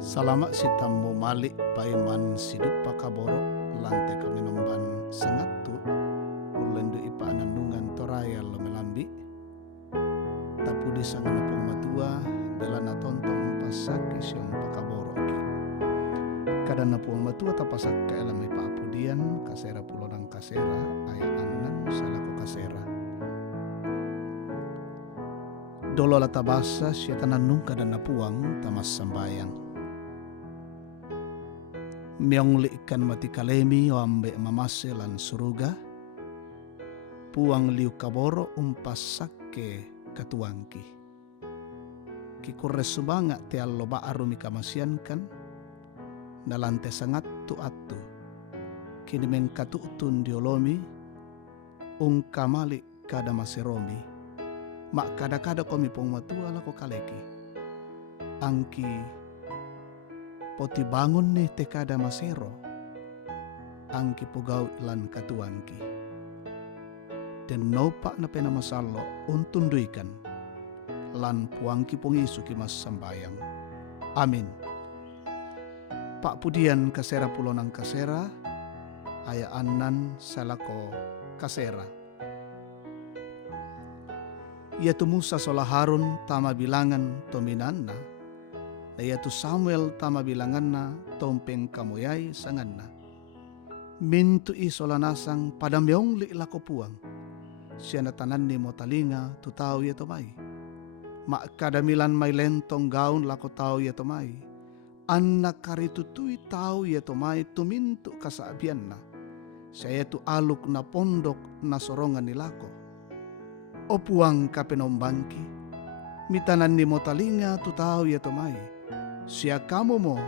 Salama si tammo malik paiman sidup pakaboro lante kami nomban sangatu ulendu ipa anandungan toraya lo melambi tapudi sangana pong matua belana tontong pasake siang pakaboro ki kadana pong matua tapasak ka elamay paapudian kasera pulodang kasera ay anan salako kasera dolo latabasa siya tananung kadana puang tamas sambayang miong liikan mati kalemi o ambe mamase lan suruga puang liu kaboro umpasakke katuangki kikurre subanga te allo baaru mikamasiankan nalante sangat tu atu kini mengkatutun diolomi ungkamali kada maseromi mak kada-kada komi pong matua lako kaleki angki poti bangun ni tekada masero angki pugau lan katuangki dan nopak na pena masalo untunduikan lan puangki pongisu ki mas sambayang amin. Pak pudian kasera pulonang kasera aya anan salako kasera ia tu Musa sola Harun tama bilangan tominanna yaitu Samuel tama bilanganna tompeng kamoyai sanganna mintu isolanasang pada meong li lako puang siana tanan ni mo talinga tu tau ya tomai mak kadamilan may lentong gaun lako tau ya tomai anak karitutui tau ya tomai tumintu kasaabianna saya tu aluk na pondok na sorongan ni lako o puang kapenombangki mitanan ni mo talinga tu tau ya tomai siya kamu mo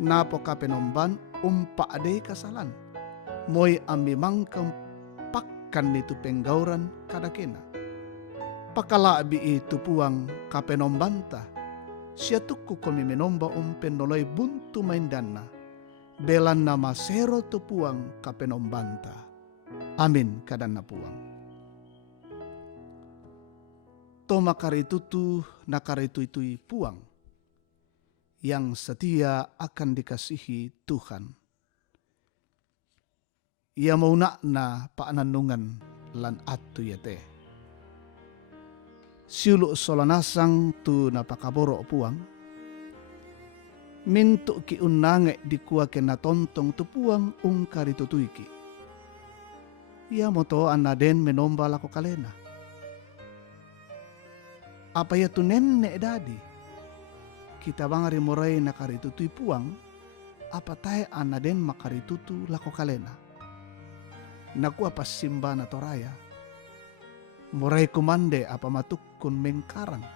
napo kapenomban umpa adei kasalan moy amimangkam pakkan nitu penggauran kadakena pakalabi itu puang kapenombanta siya tukku komi menomba penoloy buntu maindana belan nama sero tu puang kapenombanta amin kadana puang toma karitutu nakaritu-itui puang yang setia akan dikasihi Tuhan. Ia mau nakna paananungan lan atu yate. Siulu solanasang tu napakaboro puang. Mintu ki unange dikua kena tontong tu puang ungkari tutuiki. Ia moto anaden menomba lako kalena. Apa ya tu nenek dadi? Kita bangari morai nakaritutu puang apa tae anaden makaritutu lako kalena naku apa simba na toraya morai kumande apa matukun mengkarang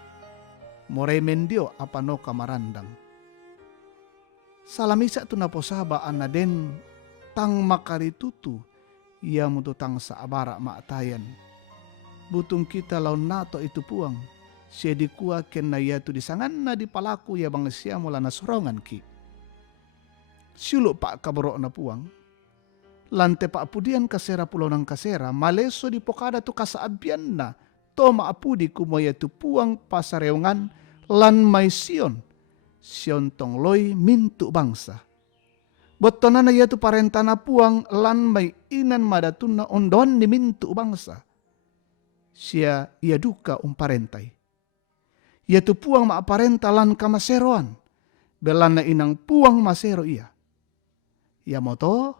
morai mendio apa no kamarandang salamisa tu naposaba anaden tang makaritutu ia mutu tang saabara maatayan butung kita laun nato itu puang siya dikua kena yatu disangan na di palaku ya bang siya mula nasorongan ki. Siulu pak kaboro na puang. Lante pak pudian kasera pulonang kasera maleso di pokada tu kasaabian na. Toma apudi kumoya tu puang pasareungan lan may sion. Sion tongloy mintu bangsa. Botonan na yatu parentana puang lan may inan madatun na ondon ni mintu bangsa. Siya ia duka parentai. Yaitu puang maaparentalan kamaseroan. Belana inang puang masero ia. Ya moto,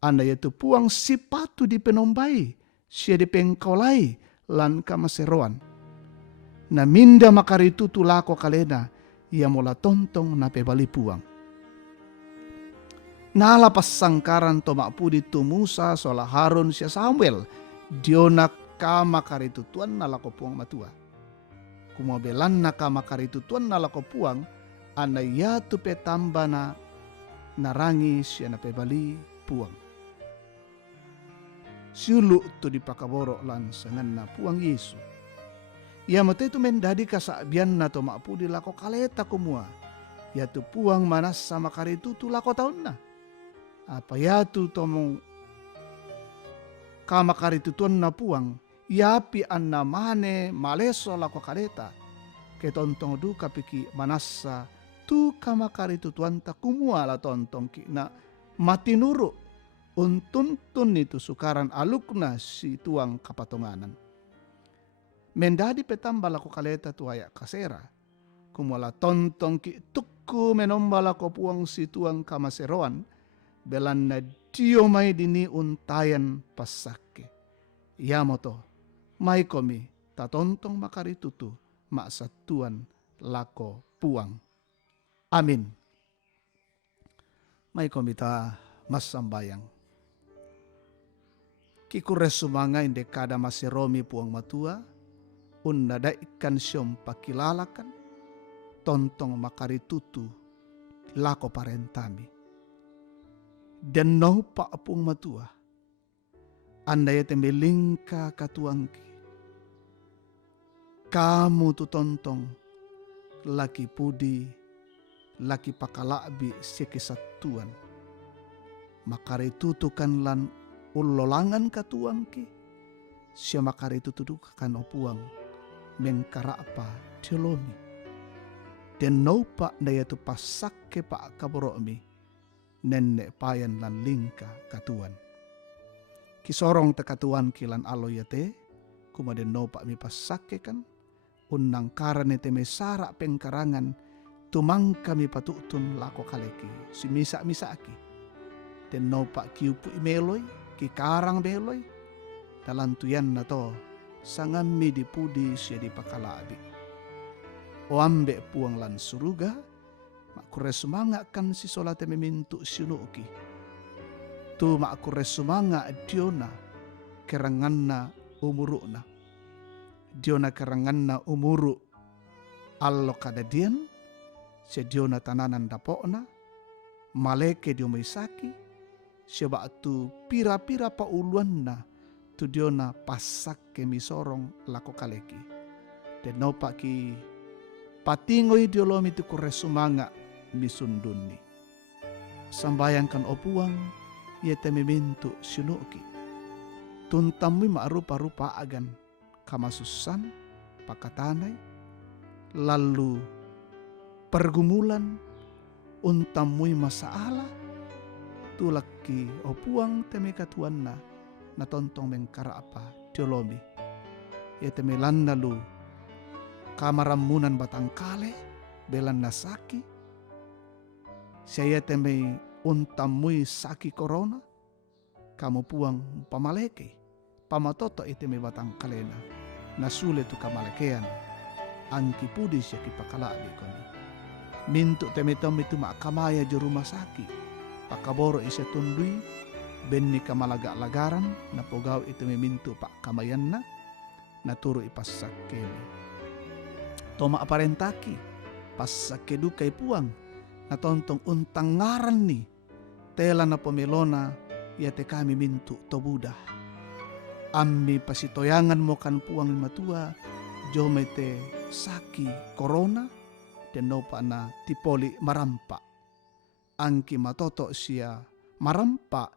anda yaitu puang sipatu di penombai. Sia di pengkolai lan kamaseroan. Na minda makaritu tulako kalena. Ia mula tontong na pebali puang. Nalapas sangkaran to makpudi tu Musa sola Harun sia Samuel. Dionak kamakaritu tuan nalako puang matua. Kumobelan na kamakaritu tuan nalako puang ana yatu petamba na narangi siya na pebali puang. Siulu tu di pakaboro lan sangan na puang Yesu. Ia mate tu mendadi kasaabian na to maapudi lako kaleta kumua. Yatu puang manas sama karitu tu lako taon na. Apa yatu tomong kamakaritu tuan na puang yapi anna mane maleso lako kaleta. Ketontong du kapiki manasa tu kamakari tu tuanta kumuala tontong ki na matinuro untuntun itu sukaran alukna si tuang kapatonganan. Mendadi petambala ko kaleta tu ayak kasera. Kumuala tontong ki tukku menombala ko puang si tuang kamaseroan. Belan na dio may dini untayan pasake. Yamoto, may komi tatontong makaritutu maksatuan lako puang. Amin. May komita masambayang. Kikures sumanga inde kada masiromi puang matua, unnada ikan syom pakilalakan, tontong makaritutu lako parentami. Dan no pa puang matua, andaya temelingka katuangki. Kamu tu tontong laki pudi, laki pakalabi sekesatuan. Makaritutukan lan ulolangan katuangki, siya makaritutukan opuang mengkarapa tiolomi. Dan naupa daya tu pasakke pa kaboromi, nenek payan lan lingka katuan. Kisorong tekatuan kilan aloyate, kumaden naupa mi pasakke kan, unang karane teme sarak pengkarangan, tumang kami patutun lako kaleki, si misa-misa aki. Den no pak kiupu imeloy, ki karang beloy, talantuyan na to, sangami di pudi siya di pakalabi. O ambe puang lan suruga, makure sumanga kan si solate memintu sinuki. Tu makure sumanga diona, keranganna umuruna. Diona keranganna umuru allo kadadian, siya diona tananan dapona, maleke dio maisaki, siya tu pira-pira pa uluan na, tu diona pasak kemi sorong lako kaleki. Dan no ki patingoy diolomi tu kuresumanga misunduni. Sambayangkan opuang, ia temimintu sinuki. Tuntamui maarupa-rupa agan, kamasusan, pakatanay, lalu pergumulan, untamui masaala, tulaki opuang temekatuan na tontong mengkarapa tiolomi. Ia temelan lalu kamaramunan batangkale, belan nasaki, saya teme untamui saki corona, kamu puang pamaleke, pamatoto iteme batangkalena, nasule tu kamalekean, angki pudis ya kipakalabi koni. Mintu teme-teme tu makamaya di rumah saki, pakaboro isya tundui, benni kamalaga-lagaran, na pogaw iteme mintu pak kamayan na turu ipasak kemi. Toma aparentaki, pasak kedukay puang, na tontong untang ngaran ni, tela na pomelona, yate kami mintu tobuda. Ammi pasitoyangan mo kan puang matua, jomete saki corona, dan nopa na tipoli marampa. Angki matoto siya marampa,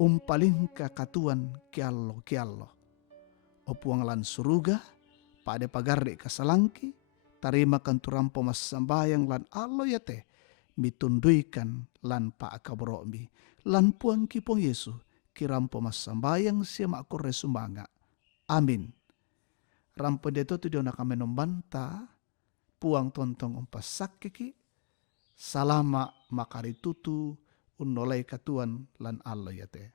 umpalingka katuan kiallo. O puang lan suruga, pada pagarri kasalangki, tarima kan turampo masambayang lan allo yate, mitunduikan lan paakabromi, lan puang kipong Yesu, kirampo masambayang siya makore sumanga. Amin. Rampo deto tu diona kami nombanta, puang tontong umpasak kiki, salama makaritutu, unolay katuan lan allo yate.